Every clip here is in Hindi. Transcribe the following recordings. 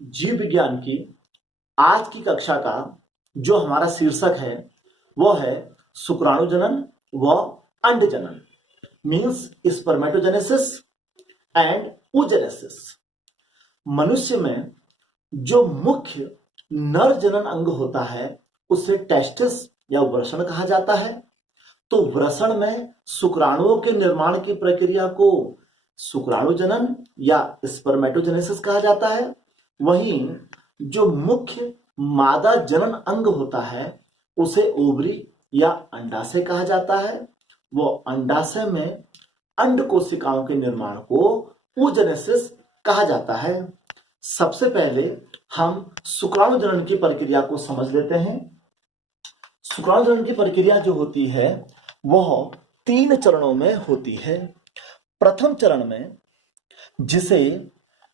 जीव विज्ञान की आज की कक्षा का जो हमारा शीर्षक है वो है शुक्राणु जनन व अंड जनन। Means spermatogenesis and oogenesis। मनुष्य में जो मुख्य नर जनन अंग होता है उसे टेस्टिस या वृषण कहा जाता है। तो वृषण में शुक्राणुओं के निर्माण की प्रक्रिया को शुक्राणु जनन या स्पर्मेटोजेनेसिस कहा जाता है। वहीं जो मुख्य मादा जनन अंग होता है उसे ओवरी या अंडाशय कहा जाता है। वो अंडाशय में अंड कोशिकाओं के निर्माण को oogenesis कहा जाता है। सबसे पहले हम शुक्राणु जनन की प्रक्रिया को समझ लेते हैं। शुक्राणु जनन की प्रक्रिया जो होती है वह 3 चरणों में होती है। प्रथम चरण में जिसे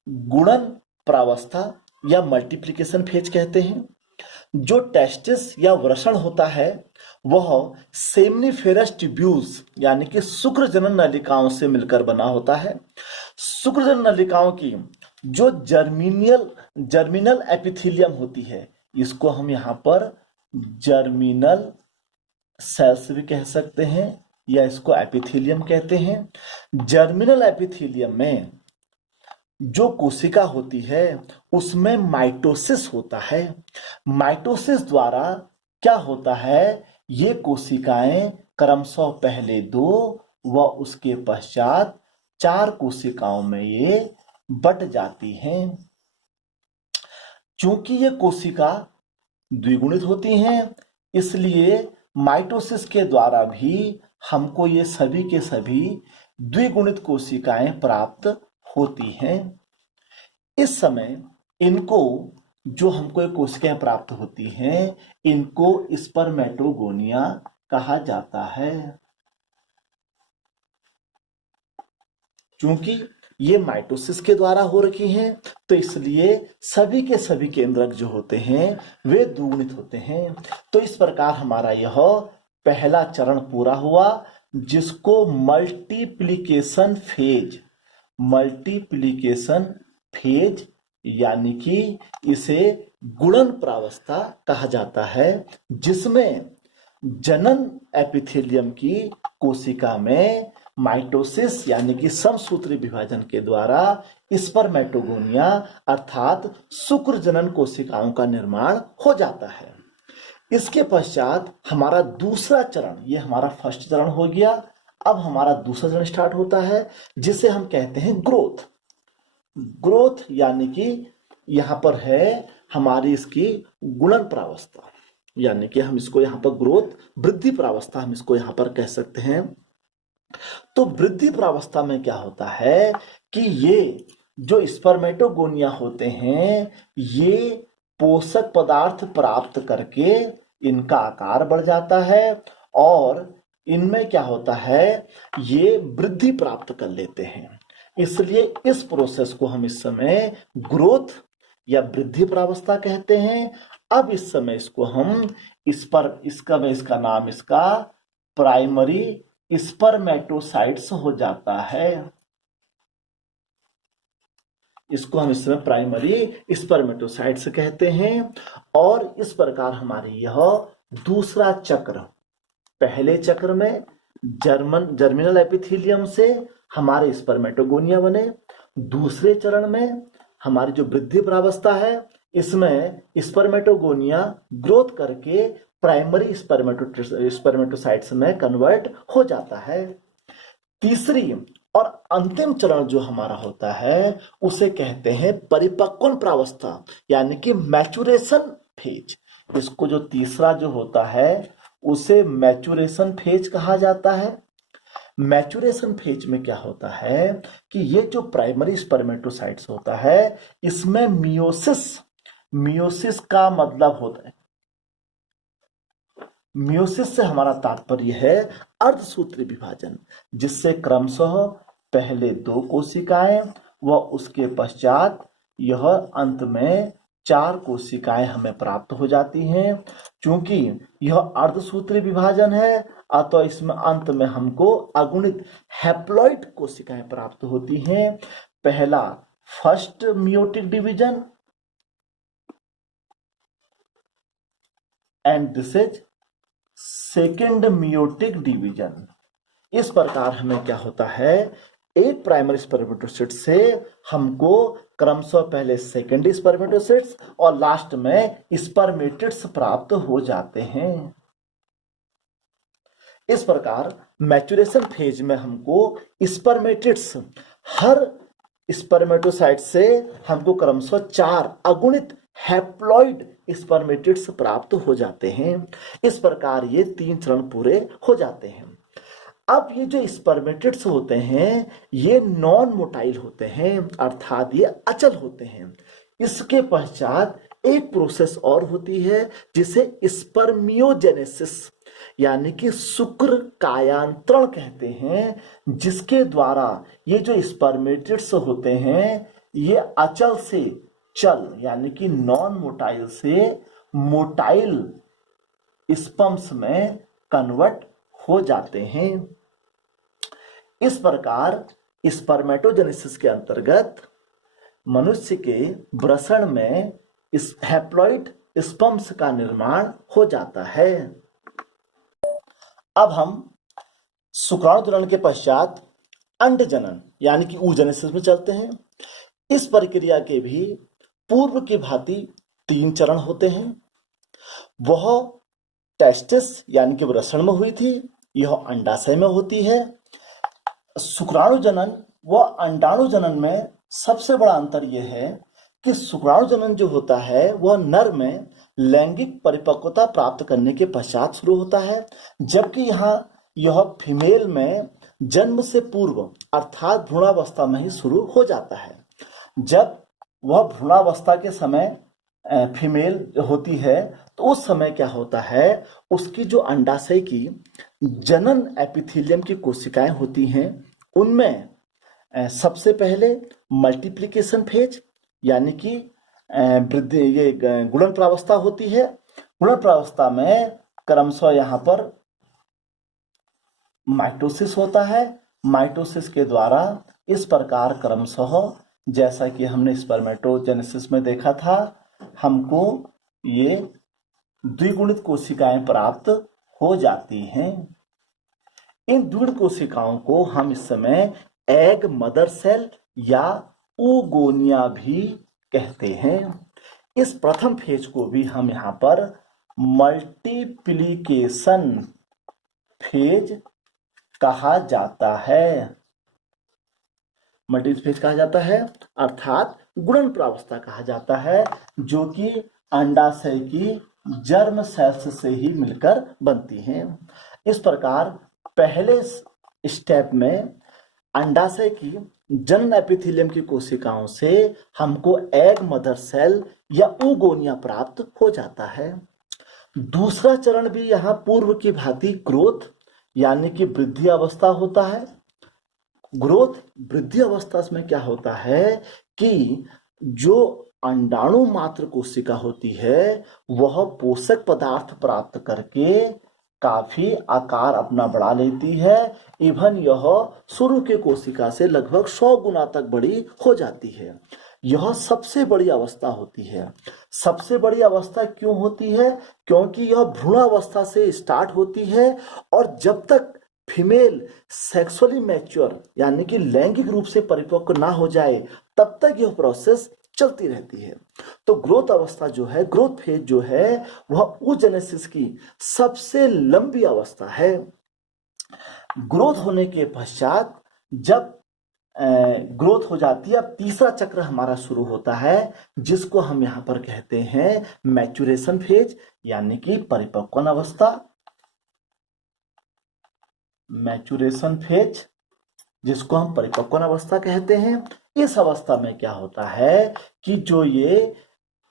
गुणन प्रावस्था या मल्टीप्लिकेशन फेज कहते हैं, जो टेस्टिस या वृषण होता है वह सेमनीफेरस ट्यूब्यूल्स यानी कि शुक्र जनन नलिकाओं से मिलकर बना होता है। शुक्र जनन नलिकाओं की जो जर्मिनल एपिथेलियम होती है, इसको हम यहाँ पर जर्मिनल सेल्स भी कह सकते हैं या इसको एपिथेलियम कहते हैं। जर्मिनल एपिथेलियम में जो कोशिका होती है उसमें माइटोसिस होता है। माइटोसिस द्वारा क्या होता है, ये कोशिकाएं क्रमशः पहले 2 व उसके पश्चात 4 कोशिकाओं में ये बट जाती हैं। चूंकि ये कोशिका द्विगुणित होती हैं इसलिए माइटोसिस के द्वारा भी हमको ये सभी के सभी द्विगुणित कोशिकाएं प्राप्त होती हैं। इस समय इनको जो हमको ये कोशिकाएं प्राप्त होती हैं इनको स्पर्मेटोगोनिया कहा जाता है। क्योंकि ये माइटोसिस के द्वारा हो रखी हैं तो इसलिए सभी के सभी केंद्रक जो होते हैं वे द्विगुणित होते हैं। तो इस प्रकार हमारा यह पहला चरण पूरा हुआ जिसको मल्टीप्लिकेशन फेज यानी कि इसे गुणन प्रावस्था कहा जाता है, जिसमें जनन एपिथेलियम की कोशिका में माइटोसिस यानी कि समसूत्री विभाजन के द्वारा स्पर्मेटोगोनिया अर्थात शुक्र जनन कोशिकाओं का निर्माण हो जाता है। इसके पश्चात हमारा दूसरा चरण, ये हमारा फर्स्ट चरण हो गया। अब हमारा दूसरा चरण स्टार्ट होता है जिसे हम कहते हैं ग्रोथ यानी कि यहां पर है हमारी इसकी गुणन प्रावस्था, यानी कि हम इसको यहां पर ग्रोथ वृद्धि प्रावस्था हम इसको यहां पर कह सकते हैं। तो वृद्धि प्रावस्था में क्या होता है कि ये जो स्पर्मेटोगोनिया होते हैं ये पोषक पदार्थ प्राप्त करके इनका आकार बढ़ जाता है और इनमें क्या होता है, ये वृद्धि प्राप्त कर लेते हैं। इसलिए इस प्रोसेस को हम इस समय ग्रोथ या वृद्धि प्रावस्था कहते हैं। अब इस समय इसको हम इसका नाम प्राइमरी स्पर्मेटोसाइट्स हो जाता है। इसको हम इस समय प्राइमरी स्पर्मेटोसाइट्स कहते हैं। और इस प्रकार हमारे यह दूसरा चक्र, पहले चक्र में जर्मिनल एपिथेलियम से हमारे स्पर्मेटोगोनिया बने। दूसरे चरण में हमारी जो वृद्धि प्रावस्था है इसमें स्पर्मेटोगोनिया ग्रोथ करके प्राइमरी स्पर्मेटोसाइट्स में कन्वर्ट हो जाता है। तीसरी और अंतिम चरण जो हमारा होता है उसे कहते हैं परिपक्वन प्रावस्था यानी कि मैचुरेशन फेज। इसको जो तीसरा जो होता है उसे मैचुरेशन फेज कहा जाता है। मैचुरेशन फेज में क्या होता है कि ये जो प्राइमरी स्पर्मेटोसाइट्स होता है इसमें मियोसिस का मतलब होता है, मियोसिस से हमारा तात्पर्य है अर्धसूत्री विभाजन, जिससे क्रमशः पहले 2 कोशिकाएं व उसके पश्चात यह अंत में 4 कोशिकाएं हमें प्राप्त हो जाती हैं। क्योंकि यह अर्धसूत्री विभाजन है अतः इसमें अंत में हमको अगुणित हैप्लॉइड कोशिकाएं प्राप्त होती हैं। पहला first meiotic division and this is second meiotic division. इस प्रकार हमें क्या होता है, एक प्राइमरी स्पर्मेटोसाइट से हमको क्रमशः पहले सेकेंडरी स्पर्मेटोसाइट्स और लास्ट में स्पर्मेटिड्स प्राप्त हो जाते हैं। इस प्रकार मैच्योरेशन फेज में हमको स्पर्मेटिड्स, हर स्पर्मेटोसाइट से हमको क्रमशः 4 अगुणित हैप्लॉइड स्पर्मेटिड्स प्राप्त हो जाते हैं। इस प्रकार ये 3 चरण पूरे हो जाते हैं। अब ये जो स्पर्मेटिड्स होते हैं ये नॉन मोटाइल होते हैं, अर्थात ये अचल होते हैं। इसके पश्चात एक प्रोसेस और होती है जिसे स्पर्मियोजेनेसिस यानी कि शुक्र कायांतरण कहते हैं, जिसके द्वारा ये जो स्पर्मेटिड्स होते हैं ये अचल से चल यानी कि नॉन मोटाइल से मोटाइल स्पर्म्स में कन्वर्ट हो जाते हैं। इस प्रकार स्पर्मेटोजेनेसिस के अंतर्गत मनुष्य के वृषण में इस हैप्लॉइड स्पर्म्स का निर्माण हो जाता है। अब हम शुक्राणु जनन के पश्चात अंड जनन यानी कि oogenesis में चलते हैं। इस प्रक्रिया के भी पूर्व की भांति 3 चरण होते हैं। वह टेस्टिस यानी कि वृषण में हुई थी, यह अंडाशय में होती है। शुक्राणु जनन व अंडाणु जनन में सबसे बड़ा अंतर यह है कि शुक्राणु जनन जो होता है वह नर में लैंगिक परिपक्वता प्राप्त करने के पश्चात शुरू होता है, जबकि यहाँ यह फीमेल में जन्म से पूर्व अर्थात भ्रूणावस्था में ही शुरू हो जाता है। जब वह भ्रूणावस्था के समय फीमेल होती है तो उस समय क्या होता है, उसकी जो अंडाशय की जनन एपिथेलियम की कोशिकाएं होती हैं उनमें सबसे पहले मल्टीप्लिकेशन फेज यानी कि वृद्धि ये गुणन प्रावस्था होती है। गुणन प्रावस्था में क्रमशः यहाँ पर माइटोसिस होता है। माइटोसिस के द्वारा इस प्रकार क्रमशः जैसा कि हमने स्पर्मेटोजेनेसिस में देखा था, हमको ये द्विगुणित कोशिकाएं प्राप्त हो जाती हैं। इन द्विगुणित कोशिकाओं को हम इस समय एग मदर सेल या oogonia भी कहते हैं। इस प्रथम फेज को भी हम यहाँ पर मल्टीप्लिकेशन फेज कहा जाता है। मल्टीप्लिकेशन फेज कहा जाता है अर्थात गुणन प्रावस्था कहा जाता है, जो कि अंडाशय की जर्म सेल्स से ही मिलकर बनती हैं। इस प्रकार पहले स्टेप में अंडाशय की जनन एपिथेलियम की कोशिकाओं से हमको एग मदर सेल या oogonia प्राप्त हो जाता है। दूसरा चरण भी यहाँ पूर्व की भांति ग्रोथ यानी कि वृद्धि अवस्था होता है। ग्रोथ वृद्धि अवस्था में क्या होता है कि जो अंडाणु मात्र कोशिका होती है वह पोषक पदार्थ प्राप्त करके काफी आकार अपना बढ़ा लेती है। इवन यह शुरू के कोशिका से लगभग 100 गुना तक बड़ी हो जाती है। यह सबसे बड़ी अवस्था होती है। सबसे बड़ी अवस्था क्यों होती है? क्योंकि यह भ्रूणावस्था से स्टार्ट होती है और जब तक फीमेल सेक्सुअली मैच्योर यानी कि लैंगिक रूप से परिपक्व ना हो जाए तब तक यह प्रोसेस चलती रहती है। तो ग्रोथ अवस्था जो है, ग्रोथ फेज जो है, वह oogenesis की सबसे लंबी अवस्था है। ग्रोथ होने के पश्चात जब ग्रोथ हो जाती है, अब तीसरा चक्र हमारा शुरू होता है जिसको हम यहाँ पर कहते हैं मैच्योरेशन फेज यानी कि परिपक्वन अवस्था। मैच्योरेशन फेज जिसको हम परिपक्वन अवस्था कहते हैं। इस अवस्था में क्या होता है कि जो ये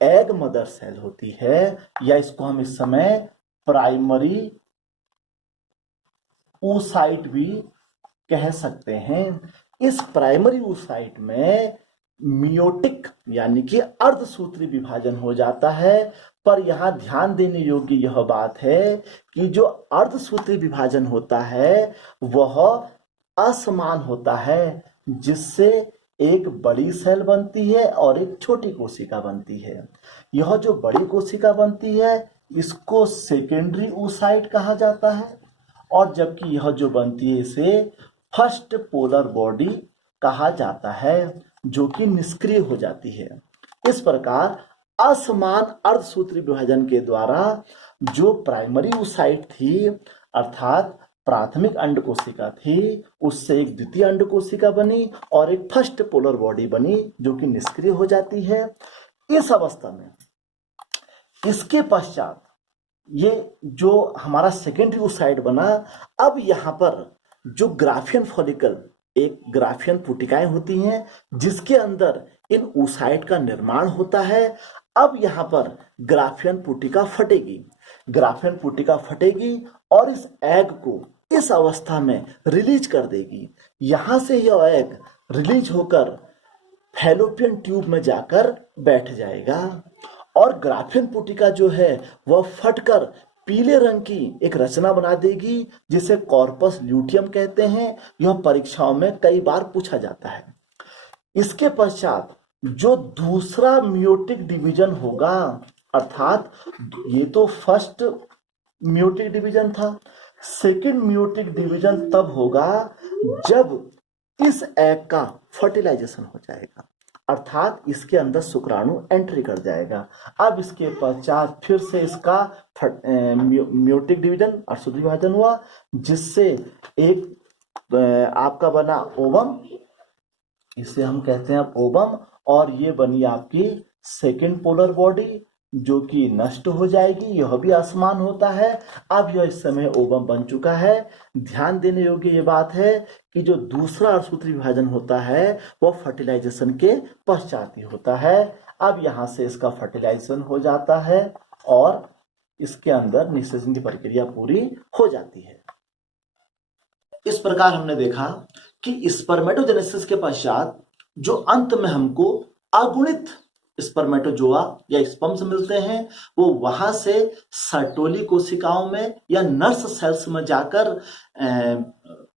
एग मदर सेल होती है या इसको हम इस समय प्राइमरी oocyte भी कह सकते हैं। इस प्राइमरी oocyte में मियोटिक यानी कि अर्धसूत्री विभाजन हो जाता है। पर यहाँ ध्यान देने योग्य यह बात है कि जो अर्धसूत्री विभाजन होता है वह असमान होता है, जिससे एक बड़ी सेल बनती है और एक छोटी कोशिका बनती है। यह जो बड़ी कोशिका बनती है इसको सेकेंडरी oocyte कहा जाता है, और जबकि यह जो बनती है इसे फर्स्ट पोलर बॉडी कहा जाता है, जो कि निष्क्रिय हो जाती है। इस प्रकार असमान अर्धसूत्री विभाजन के द्वारा जो प्राइमरी oocyte थी अर्थात प्राथमिक अंड कोशिका थी, उससे एक द्वितीय अंड कोशिका बनी और एक फर्स्ट पोलर बॉडी बनी जो कि निष्क्रिय हो जाती है। इस अवस्था में इसके पश्चात ये जो हमारा सेकेंडरी oocyte बना, अब यहाँ पर जो ग्राफियन फॉलिकल, एक ग्राफियन पुटिकाएं होती हैं जिसके अंदर इन oocyte का निर्माण होता है। अब यहाँ पर ग्राफियन पुटिका फटेगी, ग्राफियन पुटिका फटेगी और इस एग को इस अवस्था में रिलीज कर देगी। यहां से यह एग रिलीज होकर फैलोपियन ट्यूब में जाकर बैठ जाएगा और ग्राफियन पुटिका जो है वह फटकर पीले रंग की एक रचना बना देगी जिसे कॉर्पस ल्यूटियम कहते हैं। यह परीक्षाओं में कई बार पूछा जाता है। इसके पश्चात जो दूसरा मियोटिक डिवीजन होगा, अर्थात ये तो फर्स्ट मियोटिक डिवीजन था, सेकेंड मियोटिक डिवीजन तब होगा जब इस एग का फर्टिलाइजेशन हो जाएगा, अर्थात इसके अंदर शुक्राणु एंट्री कर जाएगा। अब इसके पश्चात फिर से इसका मियोटिक डिवीजन अर्धसूत्री विभाजन हुआ, जिससे एक आपका बना ओवम, इसे हम कहते हैं ओवम, और ये बनी आपकी सेकेंड पोलर बॉडी जो कि नष्ट हो जाएगी। यह भी असमान होता है। अब यह इस समय ओवम बन चुका है। ध्यान देने योग्य ये बात है कि जो दूसरा अर्धसूत्री विभाजन होता है वह फर्टिलाइजेशन के पश्चात ही होता है। अब यहाँ से इसका फर्टिलाइजेशन हो जाता है और इसके अंदर निषेचन की प्रक्रिया पूरी हो जाती है। इस प्रकार हमने देखा कि स्पर्मेटोजेनेसिस के पश्चात जो अंत में हमको अगुणित स्पर्मेटोजोआ या स्पर्म्स मिलते हैं, वो वहां से सर्टोली कोशिकाओं में या नर्स सेल्स में जाकर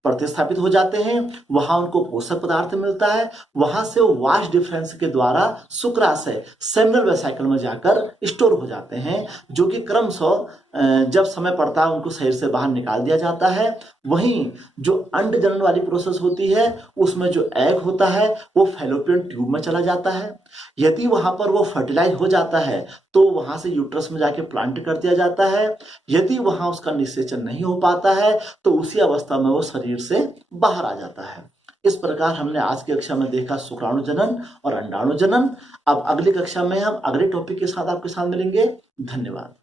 प्रतिस्थापित हो जाते हैं। वहां उनको पोषक पदार्थ मिलता है। वहां से वो वाश डिफरेंस के द्वारा शुक्राशय सेमिनल वेसिकल में जाकर स्टोर हो जाते हैं, जो कि क्रमशः जब समय पड़ता है उनको शरीर से बाहर निकाल दिया जाता है। वहीं जो अंड जनन वाली प्रोसेस होती है उसमें जो एग होता है वो फैलोपियन ट्यूब में चला जाता है। यदि वहां पर वो फर्टिलाइज हो जाता है तो वहां से यूट्रस में जाके प्लांट कर दिया जाता है। यदि वहां उसका निषेचन नहीं हो पाता है तो उसी अवस्था में वो शरीर से बाहर आ जाता है। इस प्रकार हमने आज की कक्षा में देखा शुक्राणु जनन और अंडाणु जनन। अब अगली कक्षा में हम अगले टॉपिक के साथ आपके साथ मिलेंगे। धन्यवाद।